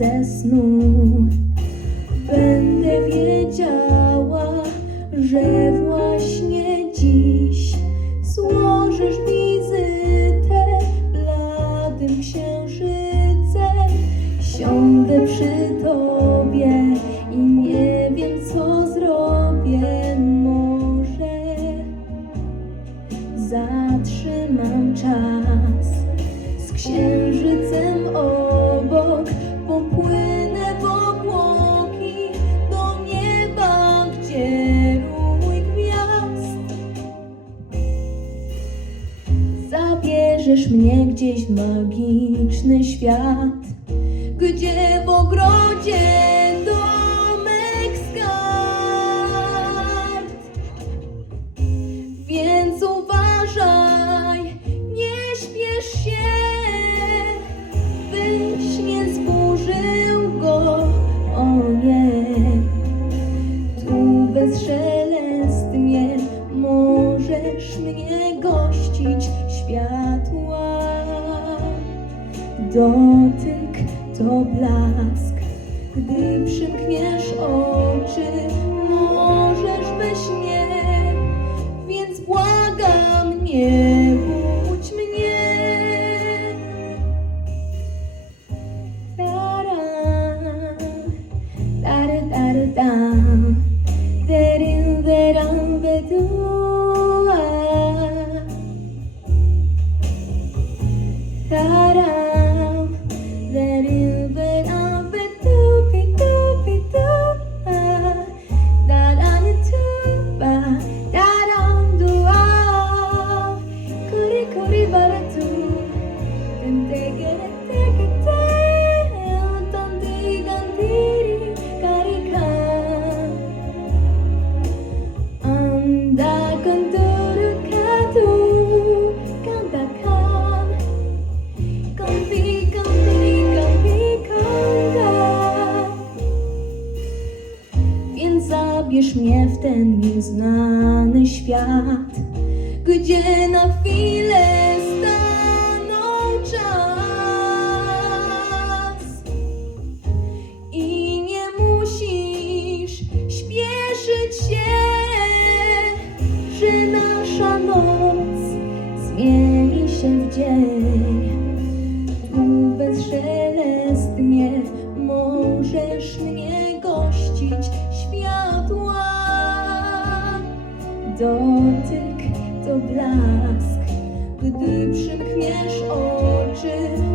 ze snu. Będę wiedziała, że właśnie dziś złożysz wizytę bladym księżycem. Siądę przy tobie i nie wiem, co zrobię. Może zatrzymam czas z księżycem obok. Zabierzesz mnie gdzieś w magiczny świat, gdzie w ogrodzie możesz mnie gościć światła. Dotyk to blask, gdy przymkniesz oczy, zabierz mnie w ten nieznany świat, gdzie na chwilę stanął czas. I nie musisz śpieszyć się, że nasza noc zmieni się w dzień. Tu bezszelestnie dotyk to blask, gdy przymkniesz oczy.